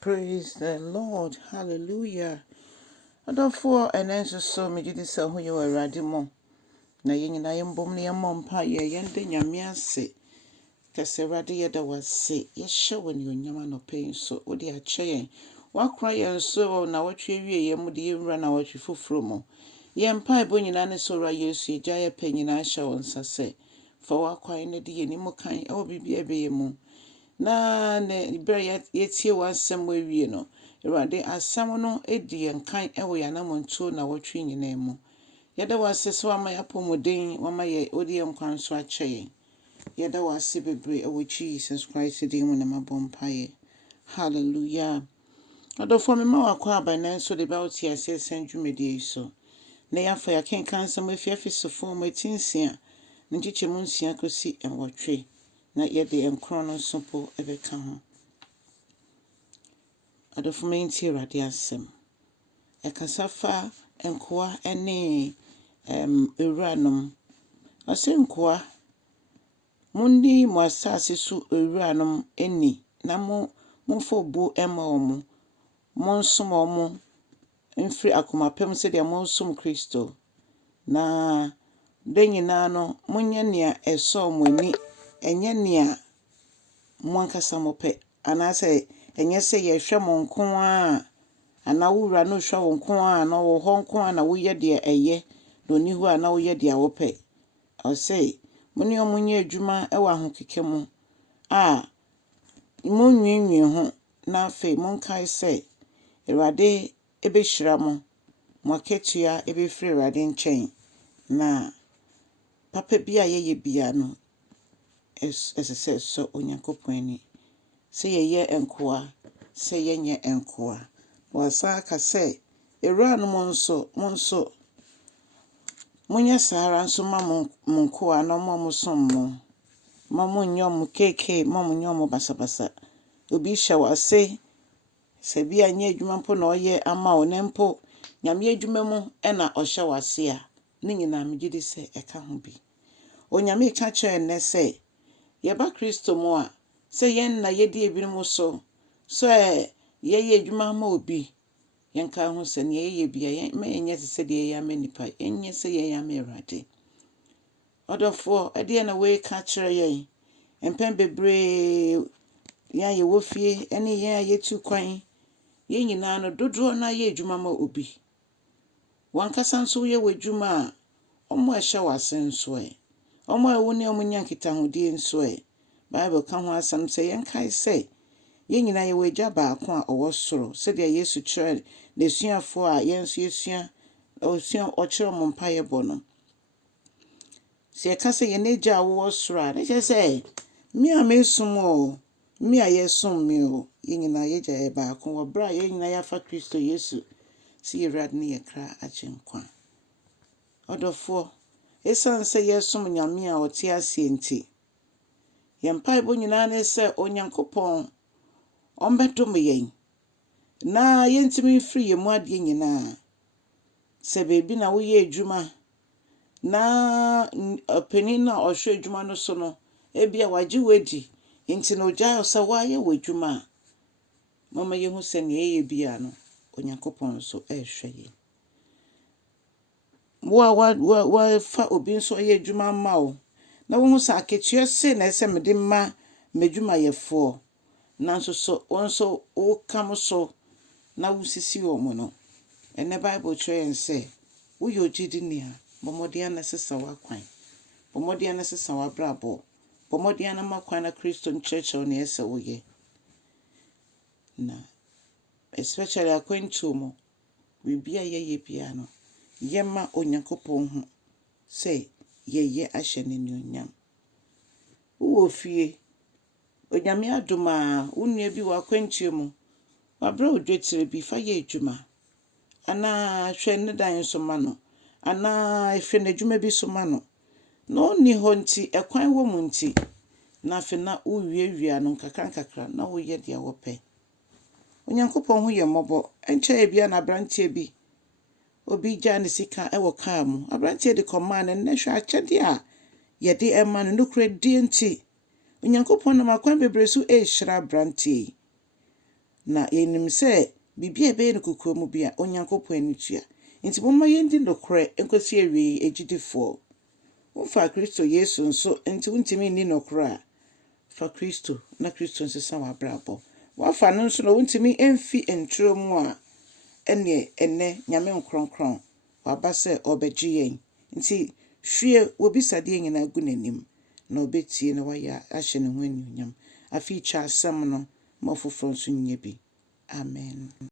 Praise the Lord. Hallelujah. Adolfo and then so me did this who you were radimo. Na yin na yembom ne yemmom pa ye yende nyame ase. Kase rade ye da wase. Ye hye woni onyama no pain so odi a kye wakra ye so na watwe wie ye mu de yewura na watwe foforo mo. Ye mpa ebo nyina ne so ra Yesu eja ye pa nyina hye won sase. Fa wakwan ne de ye ni mu kan e bibia be ye mu. Na ne ibere yetie wansem wawie no Awurade asam no edi enkan ewo yanamontuo na wotwe nyina mu yeda wase so ama yapomodin wama ye odi enkwan so akyeye yeda wase bebre ewo Jesus Christ din mu na mabompaye. Hallelujah. Adofo me ma wakwa abanan so de ba oti ase sendwumedi so na yafa yakenkan sam Efesofoɔ matinsia nchichemu nsia kosi enwotwe na yede enkron no sopo ebeka ho. Adofumenti Awurade asem ekasafa enkoa ene Awuranom ase nkoa mundi mo asase so Awuranom eni na momfo bo ema omo monsom omo mfiri akomapem se de monsom Kristo na denyina no munye nea eso mo ni enye nea mwankasa mope anase enye se ye hwe mo nko a ana wura no hwe wo nko a na wo ho nko a na wo ye de eye no ni hu a na wo ye de awope o say muni omunye adwuma e wa hokeke mu a munwiinwi ho na afi monkai se Awurade ebehira mo mwaketua ebefiri Awurade nchen na papa bia ye bia no esese so Onyankopɔn ani se ye enkoa se yenye enkoa wasa ka se Awuranom monso munya sahara nso ma monkoa na mo som mo ma monyom keke ma monyom basabasa obi hya wase se bia nye adwuma mpo na oye ama onempo nyame adwuma mu na ohya wase a ne nyina megidi se eka ho bi onyame ka kye ne se yeba Kristo mu a se yen na yedi ebinom so ye adwuma ma obi yenka ho se ne ye bia yen ma enye se de ye amanipa enye se ye ya Awurade odofo ade na we ka kire yen empem bebre ya ye wofie ene ye yetu kwan ye nyina no dodo na ye adwuma ma obi wankasa nso ye wadwuma a omo ehye wase nso omo ewo ne omo nyankita hodie nso Bible ka ho asam se yenkai se ye nyina ye wagya baako a owo soro se de Yesu kire na suafo a yenso yesua okire mo mpaye bono se ka se ye neja a wo soro a ne se mi a mesum o mi a yesum mi o ye nyina ye gya ye baako wo bra ye nyina ya fa Kristo Yesu si Awurade ne ye kra achenkwa odofo esan se yesum nyame a ote ase enti ye mpaebo nyina ne se Onyankopɔn ombedom yen na yentimi free ye mu ade nyina se bebi na wo ye adwuma na openin na ohwe adwuma no so no ebia wagye wedi enti no gya se wa ye wadwuma mama ye hu se ne ye bia no Onyankopɔn so ehwe ye wa fa obi so ye adwuma ma wo na wo hu sa aketua se na se mede ma madwuma yefo nanso so wonso o kam so na wusisi wo mo no ene Bible kire say wo yo gidi ni a bomodia na sesa wakwan bomodia na sesa wabrabo bomodia na makwan na Kristo church on ese wo ye na especially akwantu mo bibia ye bia no yema Onyankopɔn hu say ye ahye ne nyonyam wo fie onyame adoma wonnua bi wa kwantu mu wabra odwetire bi fa ye adwuma ana hwe ne dan so ma no ana efe na adwuma bi so ma no no ni ho nti ekwan wo mu nti na fe na uwiewia no kakra na wo ye de awope Onyankopɔn hu ye mobo encha e bia na brantie bi obi gya ne sika ewo kaa mu abrantie de command ne hwe akyede a ye de ema no nokura die nti Onyankopɔn na makwan bebre so ehira brantie na yɛnim sɛ biribi a ɛbɛyɛ no kokoa mu bi a Onyankopɔn ani tua. Nti momma yɛndi nokorɛ nkosi awie agyidifoɔ. Wofa Kristo Yesu nso nti wontumi nni nokorɛ a, fa Kristo na Kristo nsesa w'abrabɔ. Wafa no nso na wontumi mfi ntwerɛ mu a, ɛnɛ Nyame nkronkron waba sɛ ɔbɛgye yɛn. Nti hwie wobisadeɛ nyinaa gu n'anim na ɔbɛtie na wayɛ ahyɛ ne ho anuonyam. Afei kyɛ asɛm no ma ɔfoforɔ nso nyɛ bi. Amen.